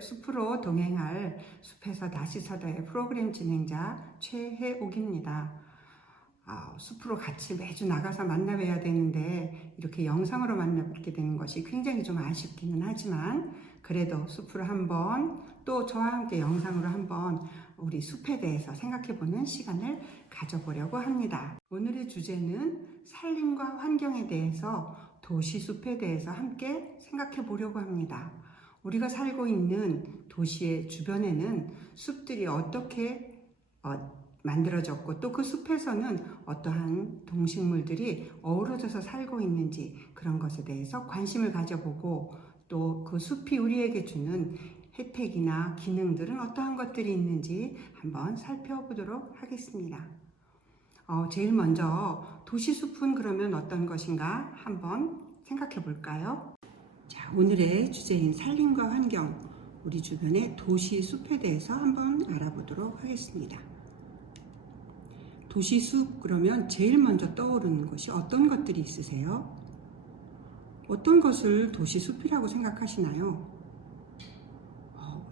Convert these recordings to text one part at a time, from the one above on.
숲으로 동행할 숲에서 다시 서다의 프로그램 진행자 최혜옥입니다. 숲으로 같이 매주 나가서 만나 뵈야 되는데 이렇게 영상으로 만나 뵙게 되는 것이 굉장히 좀 아쉽기는 하지만 그래도 숲으로 한번 또 저와 함께 영상으로 한번 우리 숲에 대해서 생각해보는 시간을 가져보려고 합니다. 오늘의 주제는 산림과 환경에 대해서 도시 숲에 대해서 함께 생각해 보려고 합니다. 우리가 살고 있는 도시의 주변에는 숲들이 어떻게 만들어졌고 또 그 숲에서는 어떠한 동식물들이 어우러져서 살고 있는지 그런 것에 대해서 관심을 가져보고 또 그 숲이 우리에게 주는 혜택이나 기능들은 어떠한 것들이 있는지 한번 살펴보도록 하겠습니다. 제일 먼저 도시숲은 그러면 어떤 것인가 한번 생각해 볼까요? 자, 오늘의 주제인 산림과 환경, 우리 주변의 도시숲에 대해서 한번 알아보도록 하겠습니다. 도시숲 그러면 제일 먼저 떠오르는 것이 어떤 것들이 있으세요? 어떤 것을 도시숲이라고 생각하시나요?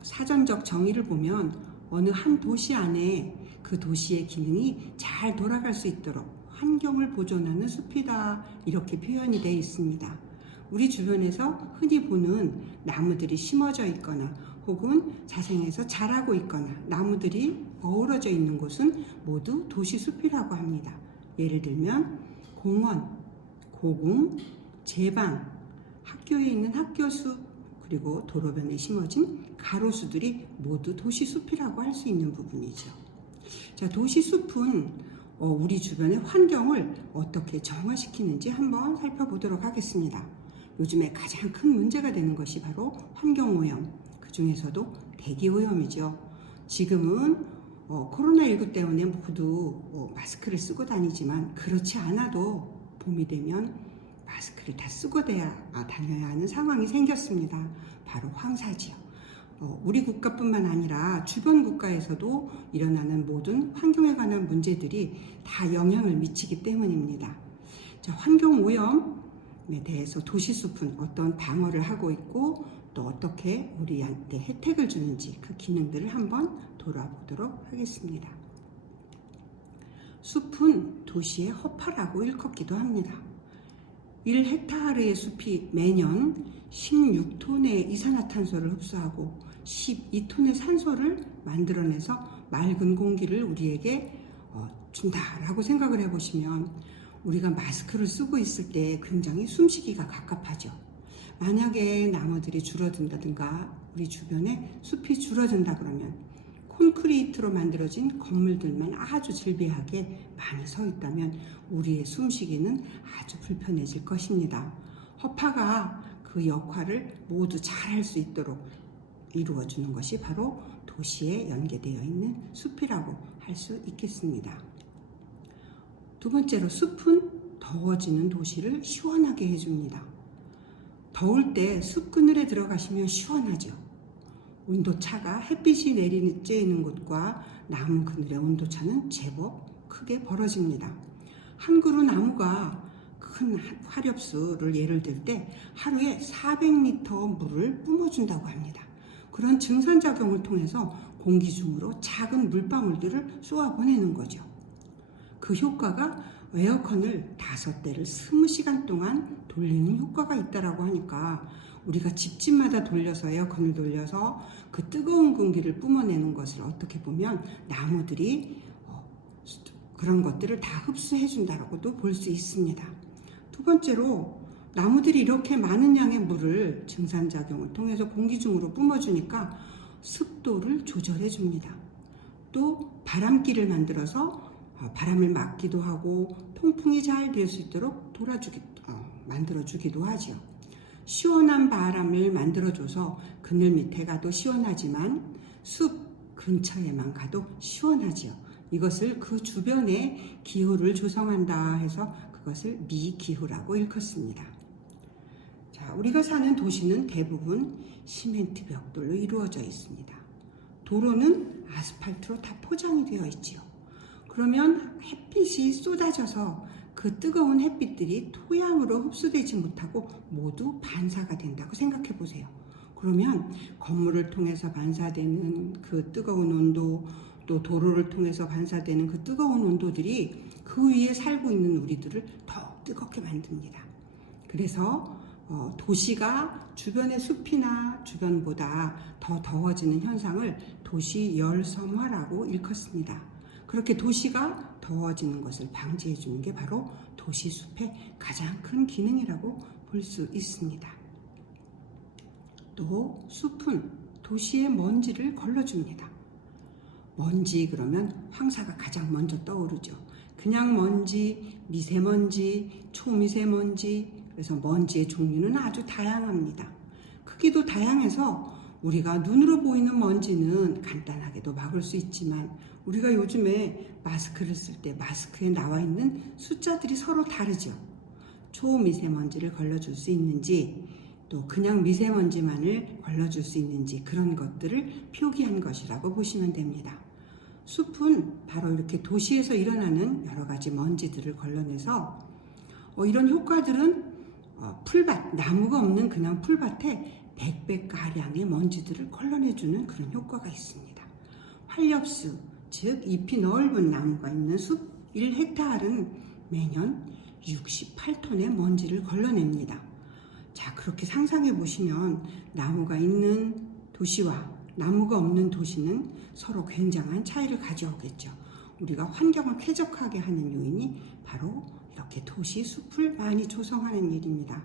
사전적 정의를 보면 어느 한 도시 안에 그 도시의 기능이 잘 돌아갈 수 있도록 환경을 보존하는 숲이다 이렇게 표현이 되어 있습니다. 우리 주변에서 흔히 보는 나무들이 심어져 있거나 혹은 자생해서 자라고 있거나 나무들이 어우러져 있는 곳은 모두 도시숲이라고 합니다. 예를 들면 공원, 고궁, 제방, 학교에 있는 학교숲 그리고 도로변에 심어진 가로수들이 모두 도시숲이라고 할 수 있는 부분이죠. 자, 도시숲은 우리 주변의 환경을 어떻게 정화시키는지 한번 살펴보도록 하겠습니다. 요즘에 가장 큰 문제가 되는 것이 바로 환경오염, 그 중에서도 대기오염이죠. 지금은 코로나19 때문에 모두 마스크를 쓰고 다니지만 그렇지 않아도 봄이 되면 마스크를 다 쓰고 다녀야 하는 상황이 생겼습니다. 바로 황사지요. 우리 국가뿐만 아니라 주변 국가에서도 일어나는 모든 환경에 관한 문제들이 다 영향을 미치기 때문입니다. 자, 환경오염에 대해서 도시숲은 어떤 방어를 하고 있고 또 어떻게 우리한테 혜택을 주는지 그 기능들을 한번 돌아보도록 하겠습니다. 숲은 도시의 허파라고 일컫기도 합니다. 1헥타르의 숲이 매년 16톤의 이산화탄소를 흡수하고 12톤의 산소를 만들어내서 맑은 공기를 우리에게 준다라고 생각을 해보시면 우리가 마스크를 쓰고 있을 때 굉장히 숨쉬기가 갑갑하죠. 만약에 나무들이 줄어든다든가 우리 주변에 숲이 줄어든다 그러면 콘크리트로 만들어진 건물들만 아주 질비하게 많이 서 있다면 우리의 숨쉬기는 아주 불편해질 것입니다. 허파가 그 역할을 모두 잘 할 수 있도록 이루어주는 것이 바로 도시에 연계되어 있는 숲이라고 할 수 있겠습니다. 두 번째로 숲은 더워지는 도시를 시원하게 해줍니다. 더울 때 숲 그늘에 들어가시면 시원하죠. 온도차가 햇빛이 내리쬐는 곳과 나무 그늘의 온도차는 제법 크게 벌어집니다. 한 그루 나무가 큰 화렵수를 예를 들 때 하루에 400리터 물을 뿜어준다고 합니다. 그런 증산작용을 통해서 공기 중으로 작은 물방울들을 쏘아보내는 거죠. 그 효과가 에어컨을 5대를 20시간 동안 돌리는 효과가 있다고 하니까 우리가 집집마다 돌려서 에어컨을 돌려서 그 뜨거운 공기를 뿜어내는 것을 어떻게 보면 나무들이 그런 것들을 다 흡수해 준다고도 볼 수 있습니다. 두 번째로 나무들이 이렇게 많은 양의 물을 증산작용을 통해서 공기 중으로 뿜어주니까 습도를 조절해 줍니다. 또 바람기를 만들어서 바람을 막기도 하고 통풍이 잘 될 수 있도록 만들어주기도 하죠. 시원한 바람을 만들어줘서 그늘 밑에 가도 시원하지만 숲 근처에만 가도 시원하죠. 이것을 그 주변의 기후를 조성한다 해서 그것을 미기후라고 일컫습니다. 자, 우리가 사는 도시는 대부분 시멘트 벽돌로 이루어져 있습니다. 도로는 아스팔트로 다 포장이 되어 있지요. 그러면 햇빛이 쏟아져서 그 뜨거운 햇빛들이 토양으로 흡수되지 못하고 모두 반사가 된다고 생각해 보세요. 그러면 건물을 통해서 반사되는 그 뜨거운 온도, 또 도로를 통해서 반사되는 그 뜨거운 온도들이 그 위에 살고 있는 우리들을 더 뜨겁게 만듭니다. 그래서 도시가 주변의 숲이나 주변보다 더 더워지는 현상을 도시 열섬화라고 일컫습니다. 그렇게 도시가 더워지는 것을 방지해 주는 게 바로 도시 숲의 가장 큰 기능이라고 볼 수 있습니다. 또 숲은 도시의 먼지를 걸러줍니다. 먼지 그러면 황사가 가장 먼저 떠오르죠. 그냥 먼지, 미세먼지, 초미세먼지, 그래서 먼지의 종류는 아주 다양합니다. 크기도 다양해서 우리가 눈으로 보이는 먼지는 간단하게도 막을 수 있지만 우리가 요즘에 마스크를 쓸 때 마스크에 나와 있는 숫자들이 서로 다르죠. 초미세먼지를 걸러줄 수 있는지 또 그냥 미세먼지만을 걸러줄 수 있는지 그런 것들을 표기한 것이라고 보시면 됩니다. 숲은 바로 이렇게 도시에서 일어나는 여러 가지 먼지들을 걸러내서 이런 효과들은 풀밭, 나무가 없는 그냥 풀밭에 100배가량의 먼지들을 걸러내주는 그런 효과가 있습니다. 활엽수, 즉 잎이 넓은 나무가 있는 숲 1헥타르는 매년 68톤의 먼지를 걸러냅니다. 자, 그렇게 상상해 보시면 나무가 있는 도시와 나무가 없는 도시는 서로 굉장한 차이를 가져오겠죠. 우리가 환경을 쾌적하게 하는 요인이 바로 이렇게 도시 숲을 많이 조성하는 일입니다.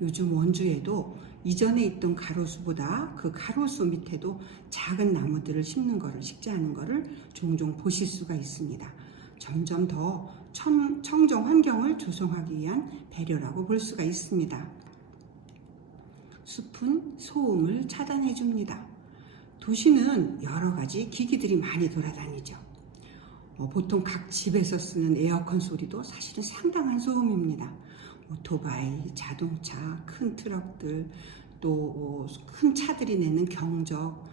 요즘 원주에도 이전에 있던 가로수보다 그 가로수 밑에도 작은 나무들을 심는 것을 식재하는 것을 종종 보실 수가 있습니다. 점점 더 청정 환경을 조성하기 위한 배려라고 볼 수가 있습니다. 숲은 소음을 차단해 줍니다. 도시는 여러 가지 기기들이 많이 돌아다니죠. 보통 각 집에서 쓰는 에어컨 소리도 사실은 상당한 소음입니다. 오토바이, 자동차, 큰 트럭들, 또 큰 차들이 내는 경적,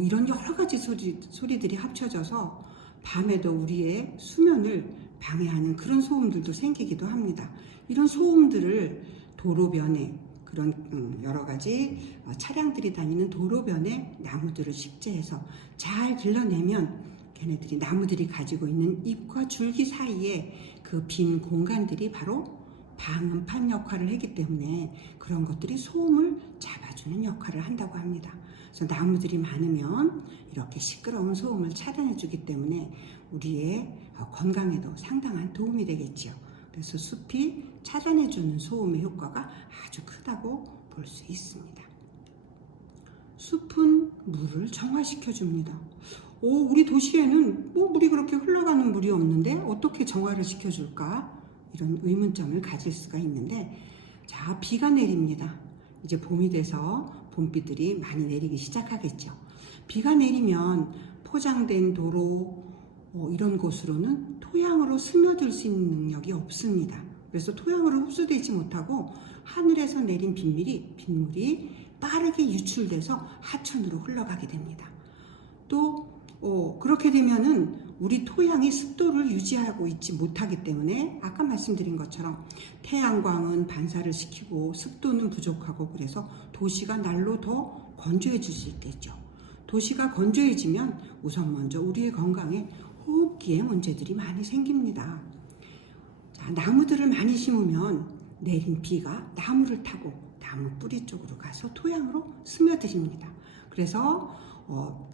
이런 여러 가지 소리들이 합쳐져서 밤에도 우리의 수면을 방해하는 그런 소음들도 생기기도 합니다. 이런 소음들을 도로변에 그런 여러 가지 차량들이 다니는 도로변에 나무들을 식재해서 잘 길러내면 걔네들이 나무들이 가지고 있는 잎과 줄기 사이에 그 빈 공간들이 바로 방음판 역할을 하기 때문에 그런 것들이 소음을 잡아주는 역할을 한다고 합니다. 그래서 나무들이 많으면 이렇게 시끄러운 소음을 차단해 주기 때문에 우리의 건강에도 상당한 도움이 되겠죠. 그래서 숲이 차단해 주는 소음의 효과가 아주 크다고 볼 수 있습니다. 숲은 물을 정화시켜 줍니다. 우리 도시에는 물이 그렇게 흘러가는 물이 없는데 어떻게 정화를 시켜줄까? 이런 의문점을 가질 수가 있는데, 자, 비가 내립니다. 이제 봄이 돼서 봄비들이 많이 내리기 시작하겠죠. 비가 내리면 포장된 도로 이런 곳으로는 토양으로 스며들 수 있는 능력이 없습니다. 그래서 토양으로 흡수되지 못하고 하늘에서 내린 빗물이 빠르게 유출돼서 하천으로 흘러가게 됩니다. 또 그렇게 되면은 우리 토양이 습도를 유지하고 있지 못하기 때문에 아까 말씀드린 것처럼 태양광은 반사를 시키고 습도는 부족하고 그래서 도시가 날로 더 건조해질 수 있겠죠. 도시가 건조해지면 우선 먼저 우리의 건강에 호흡기에 문제들이 많이 생깁니다. 자, 나무들을 많이 심으면 내린 비가 나무를 타고 나무 뿌리 쪽으로 가서 토양으로 스며들입니다. 그래서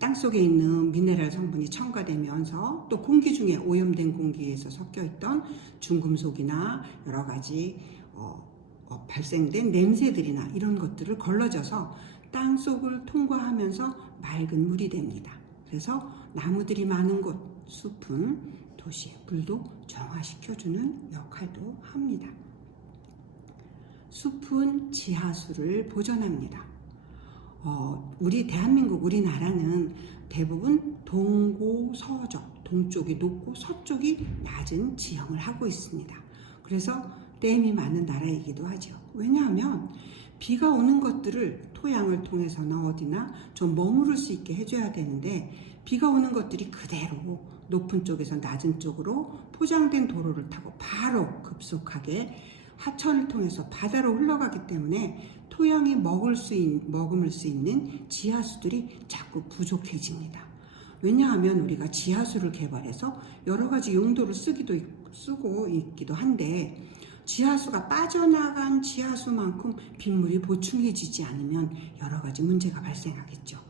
땅속에 있는 미네랄 성분이 첨가되면서 또 공기 중에 오염된 공기에서 섞여있던 중금속이나 여러 가지 발생된 냄새들이나 이런 것들을 걸러져서 땅속을 통과하면서 맑은 물이 됩니다. 그래서 나무들이 많은 곳 숲은 도시의 물도 정화시켜주는 역할도 합니다. 숲은 지하수를 보존합니다. 우리 대한민국, 우리나라는 대부분 동고서적, 동쪽이 높고 서쪽이 낮은 지형을 하고 있습니다. 그래서 댐이 많은 나라이기도 하죠. 왜냐하면 비가 오는 것들을 토양을 통해서나 어디나 좀 머무를 수 있게 해줘야 되는데 비가 오는 것들이 그대로 높은 쪽에서 낮은 쪽으로 포장된 도로를 타고 바로 급속하게 하천을 통해서 바다로 흘러가기 때문에 토양이 머금을 수 있는 지하수들이 자꾸 부족해집니다. 왜냐하면 우리가 지하수를 개발해서 여러 가지 용도로 쓰고 있기도 한데, 지하수가 빠져나간 지하수만큼 빗물이 보충해지지 않으면 여러 가지 문제가 발생하겠죠.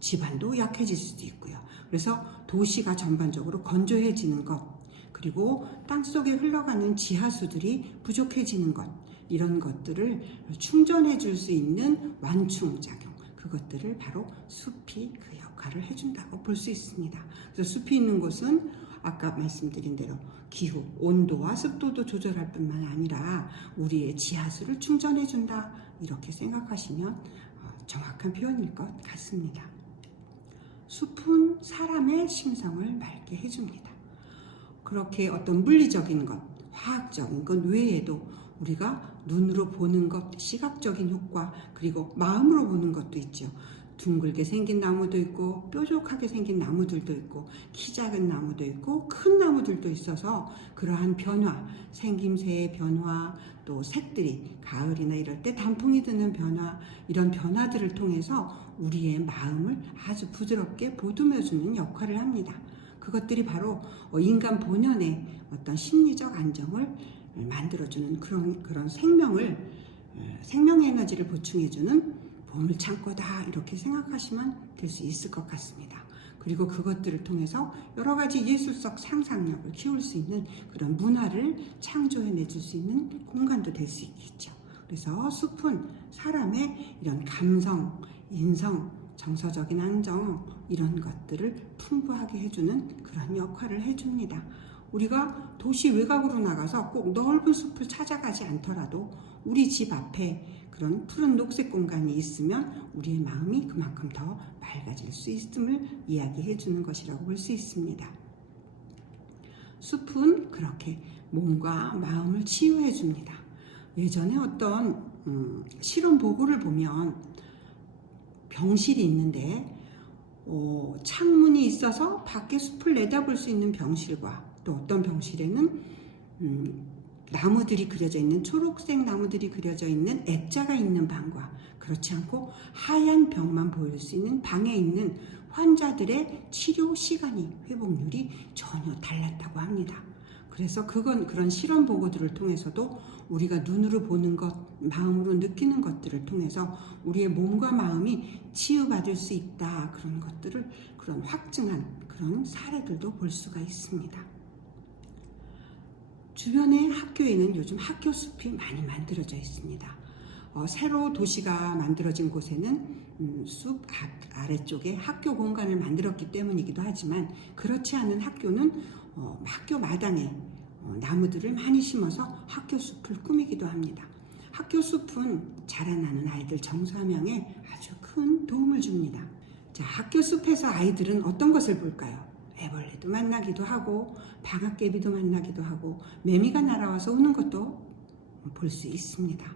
집안도 약해질 수도 있고요. 그래서 도시가 전반적으로 건조해지는 것, 그리고 땅속에 흘러가는 지하수들이 부족해지는 것, 이런 것들을 충전해 줄 수 있는 완충작용, 그것들을 바로 숲이 그 역할을 해준다고 볼 수 있습니다. 그래서 숲이 있는 곳은 아까 말씀드린 대로 기후, 온도와 습도도 조절할 뿐만 아니라 우리의 지하수를 충전해 준다, 이렇게 생각하시면 정확한 표현일 것 같습니다. 숲은 사람의 심성을 맑게 해줍니다. 그렇게 어떤 물리적인 것, 화학적인 것 외에도 우리가 눈으로 보는 것, 시각적인 효과, 그리고 마음으로 보는 것도 있죠. 둥글게 생긴 나무도 있고 뾰족하게 생긴 나무들도 있고 키 작은 나무도 있고 큰 나무들도 있어서 그러한 변화, 생김새의 변화, 또 색들이 가을이나 이럴 때 단풍이 드는 변화, 이런 변화들을 통해서 우리의 마음을 아주 부드럽게 보듬어주는 역할을 합니다. 그것들이 바로 인간 본연의 어떤 심리적 안정을 만들어주는 그런 생명 에너지를 보충해주는 보물창고다, 이렇게 생각하시면 될 수 있을 것 같습니다. 그리고 그것들을 통해서 여러 가지 예술적 상상력을 키울 수 있는 그런 문화를 창조해내줄 수 있는 공간도 될 수 있겠죠. 그래서 숲은 사람의 이런 감성, 인성, 정서적인 안정, 이런 것들을 풍부하게 해주는 그런 역할을 해줍니다. 우리가 도시 외곽으로 나가서 꼭 넓은 숲을 찾아가지 않더라도 우리 집 앞에 그런 푸른 녹색 공간이 있으면 우리의 마음이 그만큼 더 맑아질 수 있음을 이야기해 주는 것이라고 볼 수 있습니다. 숲은 그렇게 몸과 마음을 치유해 줍니다. 예전에 어떤 실험 보고를 보면 병실이 있는데 창문이 있어서 밖에 숲을 내다볼 수 있는 병실과 또 어떤 병실에는 나무들이 그려져 있는, 초록색 나무들이 그려져 있는 액자가 있는 방과 그렇지 않고 하얀 벽만 보일 수 있는 방에 있는 환자들의 치료 시간이, 회복률이 전혀 달랐다고 합니다. 그래서 그런 실험 보고들을 통해서도 우리가 눈으로 보는 것, 마음으로 느끼는 것들을 통해서 우리의 몸과 마음이 치유받을 수 있다, 그런 것들을 그런 확증한 그런 사례들도 볼 수가 있습니다. 주변의 학교에는 요즘 학교 숲이 많이 만들어져 있습니다. 새로 도시가 만들어진 곳에는 숲 아래쪽에 학교 공간을 만들었기 때문이기도 하지만, 그렇지 않은 학교는 학교 마당에 나무들을 많이 심어서 학교 숲을 꾸미기도 합니다. 학교 숲은 자라나는 아이들 정서함양에 아주 큰 도움을 줍니다. 자, 학교 숲에서 아이들은 어떤 것을 볼까요? 애벌레도 만나기도 하고 방앗개비도 만나기도 하고 매미가 날아와서 우는 것도 볼 수 있습니다.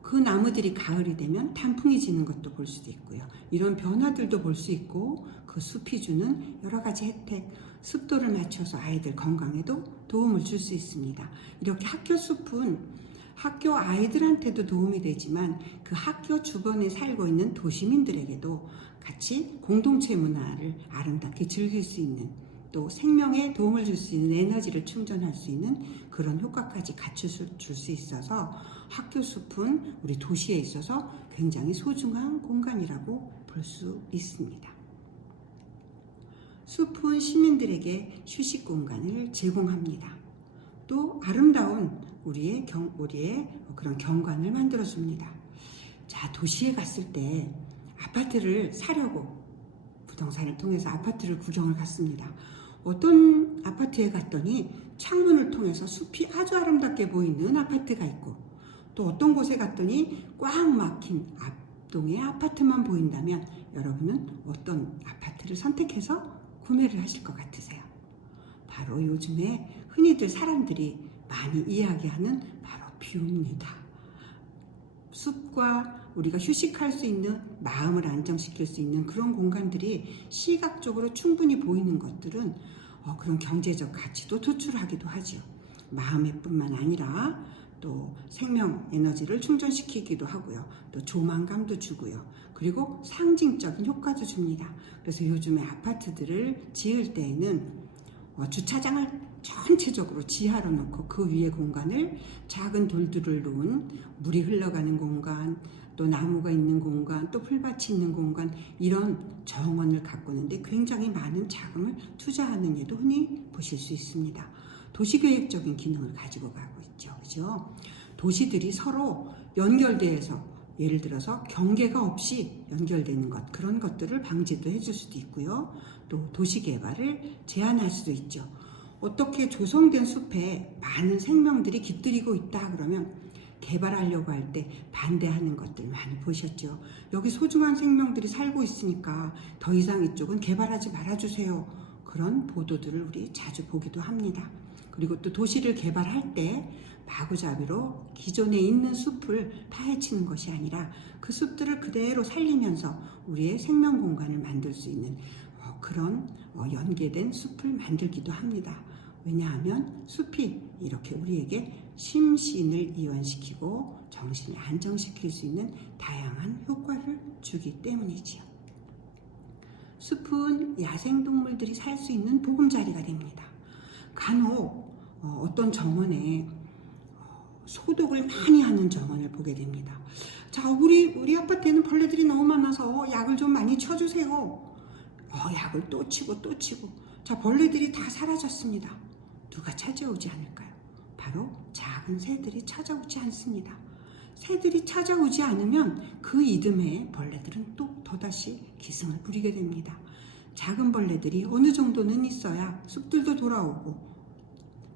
그 나무들이 가을이 되면 단풍이 지는 것도 볼 수도 있고요. 이런 변화들도 볼 수 있고, 그 숲이 주는 여러 가지 혜택, 습도를 맞춰서 아이들 건강에도 도움을 줄 수 있습니다. 이렇게 학교 숲은 학교 아이들한테도 도움이 되지만 그 학교 주변에 살고 있는 도시민들에게도 같이 공동체 문화를 아름답게 즐길 수 있는, 또 생명에 도움을 줄 수 있는, 에너지를 충전할 수 있는 그런 효과까지 갖출 수 있어서 학교 숲은 우리 도시에 있어서 굉장히 소중한 공간이라고 볼 수 있습니다. 숲은 시민들에게 휴식 공간을 제공합니다. 또 아름다운 우리의 그런 경관을 만들어줍니다. 자, 도시에 갔을 때 아파트를 사려고 부동산을 통해서 아파트를 구경을 갔습니다. 어떤 아파트에 갔더니 창문을 통해서 숲이 아주 아름답게 보이는 아파트가 있고, 또 어떤 곳에 갔더니 꽉 막힌 앞동의 아파트만 보인다면 여러분은 어떤 아파트를 선택해서 구매를 하실 것 같으세요? 바로 요즘에 흔히들 사람들이 많이 이야기하는 바로 뷰입니다. 숲과 우리가 휴식할 수 있는, 마음을 안정시킬 수 있는 그런 공간들이 시각적으로 충분히 보이는 것들은 그런 경제적 가치도 도출하기도 하죠. 마음의 뿐만 아니라 또 생명 에너지를 충전시키기도 하고요. 또 조망감도 주고요. 그리고 상징적인 효과도 줍니다. 그래서 요즘에 아파트들을 지을 때에는 주차장을 전체적으로 지하로 놓고 그 위에 공간을 작은 돌들을 놓은 물이 흘러가는 공간, 또 나무가 있는 공간, 또 풀밭이 있는 공간, 이런 정원을 가꾸는데 굉장히 많은 자금을 투자하는 예도 흔히 보실 수 있습니다. 도시계획적인 기능을 가지고 가고 있죠. 그죠? 도시들이 서로 연결돼서 예를 들어서 경계가 없이 연결되는 것, 그런 것들을 방지도 해줄 수도 있고요. 또 도시개발을 제한할 수도 있죠. 어떻게 조성된 숲에 많은 생명들이 깃들이고 있다 그러면 개발하려고 할 때 반대하는 것들 많이 보셨죠. 여기 소중한 생명들이 살고 있으니까 더 이상 이쪽은 개발하지 말아주세요. 그런 보도들을 우리 자주 보기도 합니다. 그리고 또 도시를 개발할 때 마구잡이로 기존에 있는 숲을 파헤치는 것이 아니라 그 숲들을 그대로 살리면서 우리의 생명 공간을 만들 수 있는 그런 연계된 숲을 만들기도 합니다. 왜냐하면 숲이 이렇게 우리에게 심신을 이완시키고 정신을 안정시킬 수 있는 다양한 효과를 주기 때문이지요. 숲은 야생동물들이 살 수 있는 보금자리가 됩니다. 간혹 어떤 정원에 소독을 많이 하는 정원을 보게 됩니다. 자, 우리 아파트에는 벌레들이 너무 많아서 약을 좀 많이 쳐주세요. 약을 또 치고 또 치고. 자, 벌레들이 다 사라졌습니다. 누가 찾아오지 않을까요? 바로 작은 새들이 찾아오지 않습니다. 새들이 찾아오지 않으면 그 이듬해 벌레들은 또 또다시 기승을 부리게 됩니다. 작은 벌레들이 어느 정도는 있어야 숲들도 돌아오고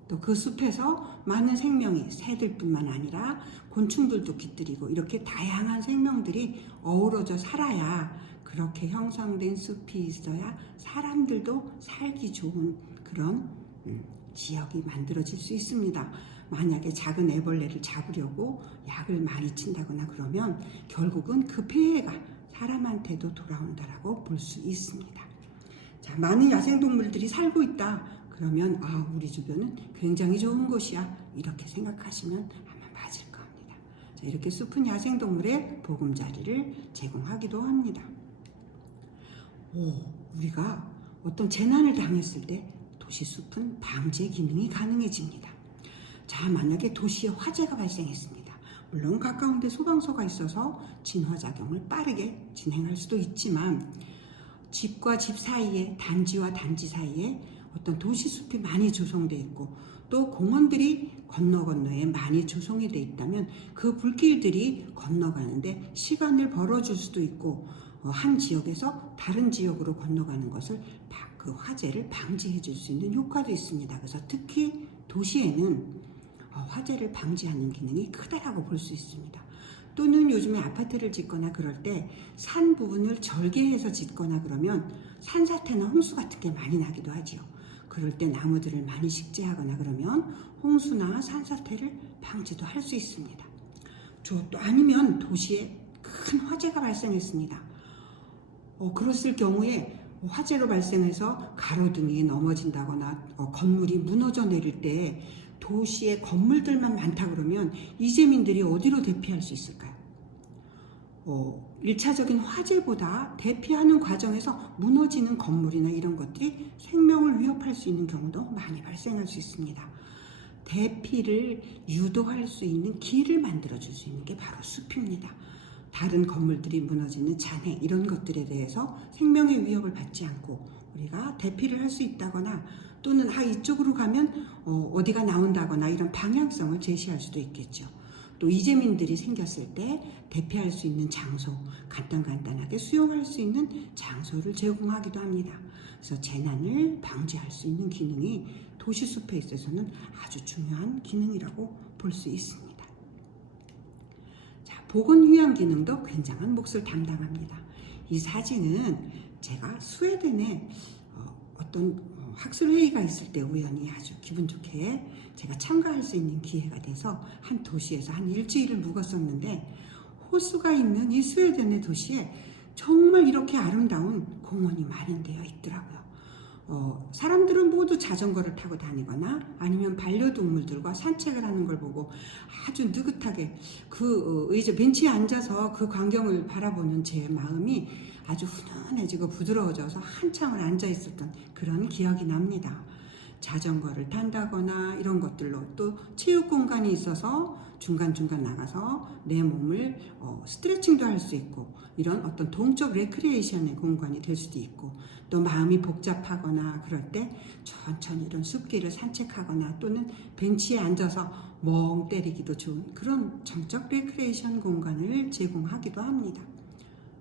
또 그 숲에서 많은 생명이 새들뿐만 아니라 곤충들도 깃들이고 이렇게 다양한 생명들이 어우러져 살아야 그렇게 형성된 숲이 있어야 사람들도 살기 좋은 그런 지역이 만들어질 수 있습니다. 만약에 작은 애벌레를 잡으려고 약을 많이 친다거나 그러면 결국은 그 폐해가 사람한테도 돌아온다라고 볼 수 있습니다. 자, 많은 야생동물들이 살고 있다. 그러면 우리 주변은 굉장히 좋은 곳이야. 이렇게 생각하시면 아마 맞을 겁니다. 자, 이렇게 숲은 야생동물의 보금자리를 제공하기도 합니다. 우리가 어떤 재난을 당했을 때 도시숲은 방제 기능이 가능해집니다. 자, 만약에 도시에 화재가 발생했습니다. 물론 가까운 데 소방서가 있어서 진화작용을 빠르게 진행할 수도 있지만 집과 집 사이에, 단지와 단지 사이에 어떤 도시숲이 많이 조성되어 있고 또 공원들이 건너에 많이 조성이 되어 있다면 그 불길들이 건너가는데 시간을 벌어줄 수도 있고 한 지역에서 다른 지역으로 건너가는 것을 그 화재를 방지해 줄 수 있는 효과도 있습니다. 그래서 특히 도시에는 화재를 방지하는 기능이 크다라고 볼 수 있습니다. 또는 요즘에 아파트를 짓거나 그럴 때 산 부분을 절개해서 짓거나 그러면 산사태나 홍수 같은 게 많이 나기도 하지요. 그럴 때 나무들을 많이 식재하거나 그러면 홍수나 산사태를 방지도 할 수 있습니다. 또 아니면 도시에 큰 화재가 발생했습니다. 그랬을 경우에 화재로 발생해서 가로등이 넘어진다거나 건물이 무너져 내릴 때 도시에 건물들만 많다 그러면 이재민들이 어디로 대피할 수 있을까요? 1차적인 화재보다 대피하는 과정에서 무너지는 건물이나 이런 것들이 생명을 위협할 수 있는 경우도 많이 발생할 수 있습니다. 대피를 유도할 수 있는 길을 만들어줄 수 있는 게 바로 숲입니다. 다른 건물들이 무너지는 잔해 이런 것들에 대해서 생명의 위협을 받지 않고 우리가 대피를 할 수 있다거나 또는 이쪽으로 가면 어디가 나온다거나 이런 방향성을 제시할 수도 있겠죠. 또 이재민들이 생겼을 때 대피할 수 있는 장소, 간단하게 수용할 수 있는 장소를 제공하기도 합니다. 그래서 재난을 방지할 수 있는 기능이 도시숲에 있어서는 아주 중요한 기능이라고 볼 수 있습니다. 자, 보건휴양 기능도 굉장한 몫을 담당합니다. 이 사진은 제가 스웨덴에 어떤 학술회의가 있을 때 우연히 아주 기분 좋게 제가 참가할 수 있는 기회가 돼서 한 도시에서 한 일주일을 묵었었는데 호수가 있는 이 스웨덴의 도시에 정말 이렇게 아름다운 공원이 마련되어 있더라고요. 사람들은 모두 자전거를 타고 다니거나 아니면 반려동물들과 산책을 하는 걸 보고 아주 느긋하게 그 의자 벤치에 앉아서 그 광경을 바라보는 제 마음이 아주 훈훈해지고 부드러워져서 한참을 앉아 있었던 그런 기억이 납니다. 자전거를 탄다거나 이런 것들로 또 체육 공간이 있어서 중간중간 나가서 내 몸을 스트레칭도 할 수 있고 이런 어떤 동적 레크리에이션의 공간이 될 수도 있고 또 마음이 복잡하거나 그럴 때 천천히 이런 숲길을 산책하거나 또는 벤치에 앉아서 멍 때리기도 좋은 그런 정적 레크리에이션 공간을 제공하기도 합니다.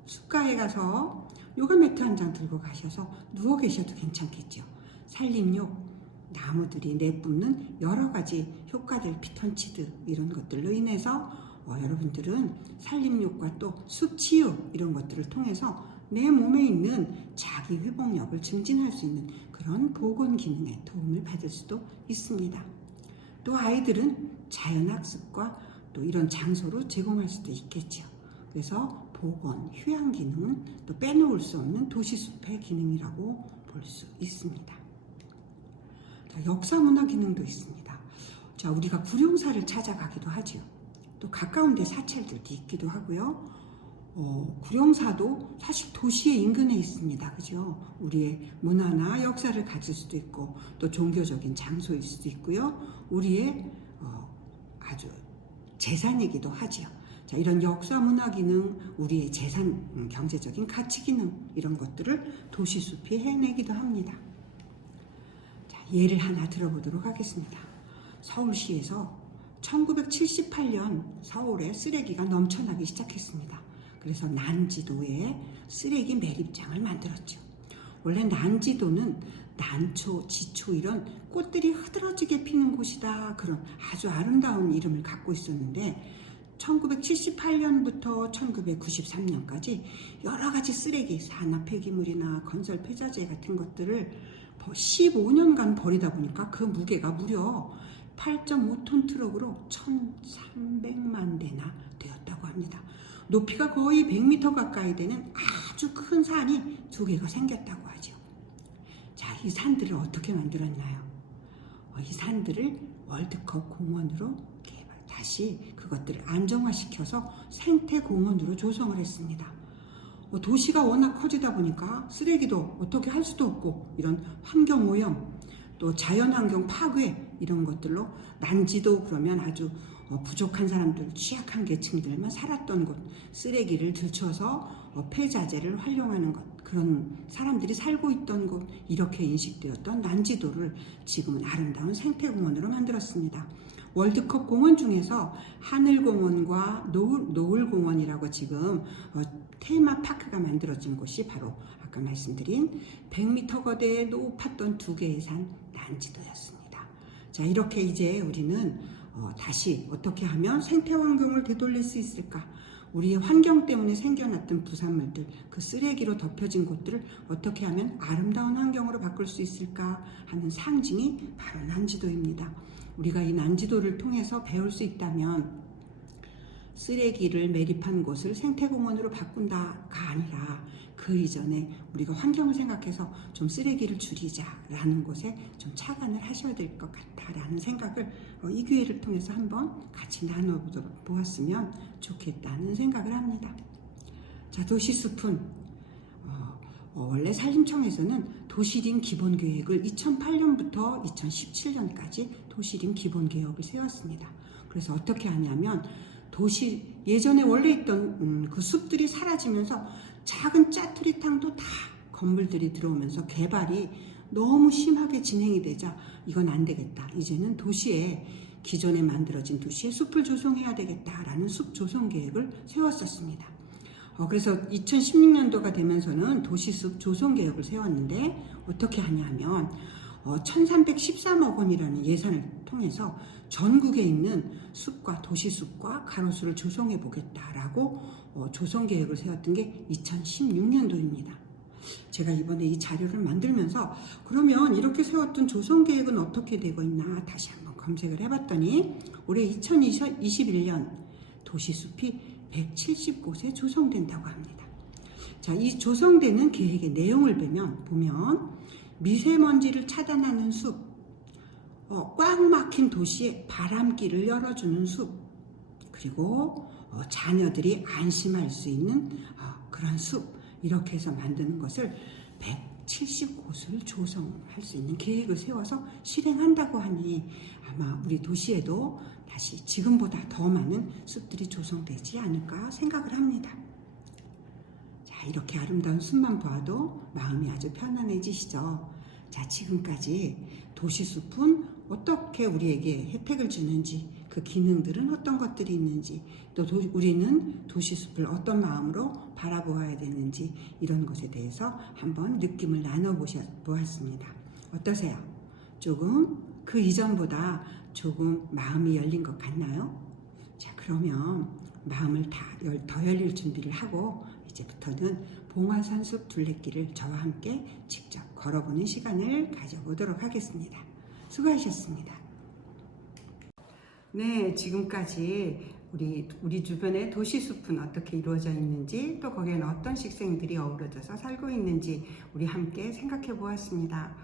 숲가에 가서 요가 매트 한 장 들고 가셔서 누워 계셔도 괜찮겠죠. 산림욕, 나무들이 내뿜는 여러 가지 효과들, 피톤치드 이런 것들로 인해서 여러분들은 산림욕과 또 숲치유 이런 것들을 통해서 내 몸에 있는 자기 회복력을 증진할 수 있는 그런 보건 기능에 도움을 받을 수도 있습니다. 또 아이들은 자연학습과 또 이런 장소로 제공할 수도 있겠죠. 그래서 보건, 휴양 기능은 또 빼놓을 수 없는 도시숲의 기능이라고 볼 수 있습니다. 역사 문화 기능도 있습니다. 자, 우리가 구룡사를 찾아가기도 하죠. 또 가까운 데 사찰들도 있기도 하고요. 구룡사도 사실 도시의 인근에 있습니다. 그죠? 우리의 문화나 역사를 가질 수도 있고 또 종교적인 장소일 수도 있고요. 우리의 아주 재산이기도 하지요. 자, 이런 역사 문화 기능, 우리의 재산, 경제적인 가치 기능 이런 것들을 도시숲이 해내기도 합니다. 예를 하나 들어보도록 하겠습니다. 서울시에서 1978년 서울에 쓰레기가 넘쳐나기 시작했습니다. 그래서 난지도에 쓰레기 매립장을 만들었죠. 원래 난지도는 난초, 지초 이런 꽃들이 흐드러지게 피는 곳이다. 그런 아주 아름다운 이름을 갖고 있었는데 1978년부터 1993년까지 여러 가지 쓰레기, 산업 폐기물이나 건설 폐자재 같은 것들을 15년간 버리다 보니까 그 무게가 무려 8.5톤 트럭으로 1,300만 대나 되었다고 합니다. 높이가 거의 100m 가까이 되는 아주 큰 산이 두 개가 생겼다고 하죠. 자, 이 산들을 어떻게 만들었나요? 이 산들을 월드컵 공원으로 다시 그것들을 안정화시켜서 생태공원으로 조성을 했습니다. 도시가 워낙 커지다 보니까 쓰레기도 어떻게 할 수도 없고 이런 환경오염 또 자연환경 파괴 이런 것들로 난지도 그러면 아주 부족한 사람들 취약한 계층들만 살았던 곳 쓰레기를 들춰서 폐자재를 활용하는 것 그런 사람들이 살고 있던 곳 이렇게 인식되었던 난지도를 지금은 아름다운 생태공원으로 만들었습니다. 월드컵 공원 중에서 하늘공원과 노을공원이라고 지금 테마파크가 만들어진 곳이 바로 아까 말씀드린 100m 거대의 높았던 두 개의 산 난지도였습니다. 자, 이렇게 이제 우리는 다시 어떻게 하면 생태환경을 되돌릴 수 있을까? 우리의 환경 때문에 생겨났던 부산물들, 그 쓰레기로 덮여진 곳들을 어떻게 하면 아름다운 환경으로 바꿀 수 있을까 하는 상징이 바로 난지도입니다. 우리가 이 난지도를 통해서 배울 수 있다면 쓰레기를 매립한 곳을 생태공원으로 바꾼다가 아니라 그 이전에 우리가 환경을 생각해서 좀 쓰레기를 줄이자라는 곳에 좀 착안을 하셔야 될 것 같다라는 생각을 이 기회를 통해서 한번 같이 나눠보았으면 좋겠다는 생각을 합니다. 자, 도시숲은 원래 산림청에서는 도시림 기본계획을 2008년부터 2017년까지 도시림 기본계획을 세웠습니다. 그래서 어떻게 하냐면 도시 예전에 원래 있던 그 숲들이 사라지면서 작은 짜투리탕도 다 건물들이 들어오면서 개발이 너무 심하게 진행이 되자 이건 안 되겠다. 이제는 도시에 기존에 만들어진 도시에 숲을 조성해야 되겠다라는 숲 조성 계획을 세웠었습니다. 그래서 2016년도가 되면서는 도시숲 조성 계획을 세웠는데 어떻게 하냐면 1313억 원이라는 예산을 통해서 전국에 있는 숲과 도시숲과 가로수를 조성해 보겠다라고 조성 계획을 세웠던 게 2016년도입니다. 제가 이번에 이 자료를 만들면서 그러면 이렇게 세웠던 조성 계획은 어떻게 되고 있나 다시 한번 검색을 해봤더니 올해 2021년 도시숲이 170곳에 조성된다고 합니다. 자, 이 조성되는 계획의 내용을 보면 미세먼지를 차단하는 숲, 꽉 막힌 도시에 바람길을 열어주는 숲, 그리고 자녀들이 안심할 수 있는 그런 숲, 이렇게 해서 만드는 것을 170곳을 조성할 수 있는 계획을 세워서 실행한다고 하니 아마 우리 도시에도 다시 지금보다 더 많은 숲들이 조성되지 않을까 생각을 합니다. 자, 이렇게 아름다운 숲만 보아도 마음이 아주 편안해지시죠? 자, 지금까지 도시숲은 어떻게 우리에게 혜택을 주는지, 그 기능들은 어떤 것들이 있는지, 또 우리는 도시숲을 어떤 마음으로 바라보아야 되는지, 이런 것에 대해서 한번 느낌을 나눠보았습니다. 어떠세요? 조금 그 이전보다 조금 마음이 열린 것 같나요? 자, 그러면 마음을 더 열릴 준비를 하고 이제부터는 봉화산 숲 둘레길을 저와 함께 직접 걸어보는 시간을 가져보도록 하겠습니다. 수고하셨습니다. 네, 지금까지 우리 주변의 도시숲은 어떻게 이루어져 있는지, 또 거기에는 어떤 식생들이 어우러져서 살고 있는지 우리 함께 생각해 보았습니다.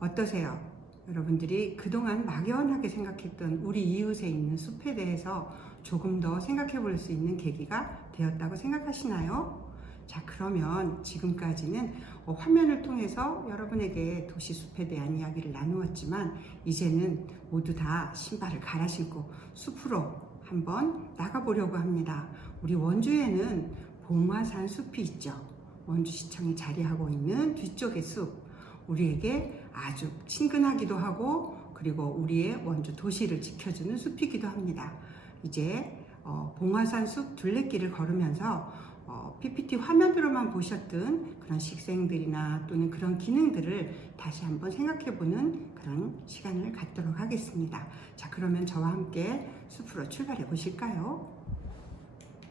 어떠세요? 여러분들이 그동안 막연하게 생각했던 우리 이웃에 있는 숲에 대해서 조금 더 생각해 볼 수 있는 계기가 되었다고 생각하시나요? 자, 그러면 지금까지는 화면을 통해서 여러분에게 도시숲에 대한 이야기를 나누었지만 이제는 모두 다 신발을 갈아 신고 숲으로 한번 나가보려고 합니다. 우리 원주에는 봉화산 숲이 있죠. 원주시청이 자리하고 있는 뒤쪽의 숲, 우리에게 아주 친근하기도 하고 그리고 우리의 원주 도시를 지켜주는 숲이기도 합니다. 이제 봉화산 숲 둘레길을 걸으면서 PPT 화면으로만 보셨던 그런 식생들이나 또는 그런 기능들을 다시 한번 생각해보는 그런 시간을 갖도록 하겠습니다. 자, 그러면 저와 함께 숲으로 출발해 보실까요?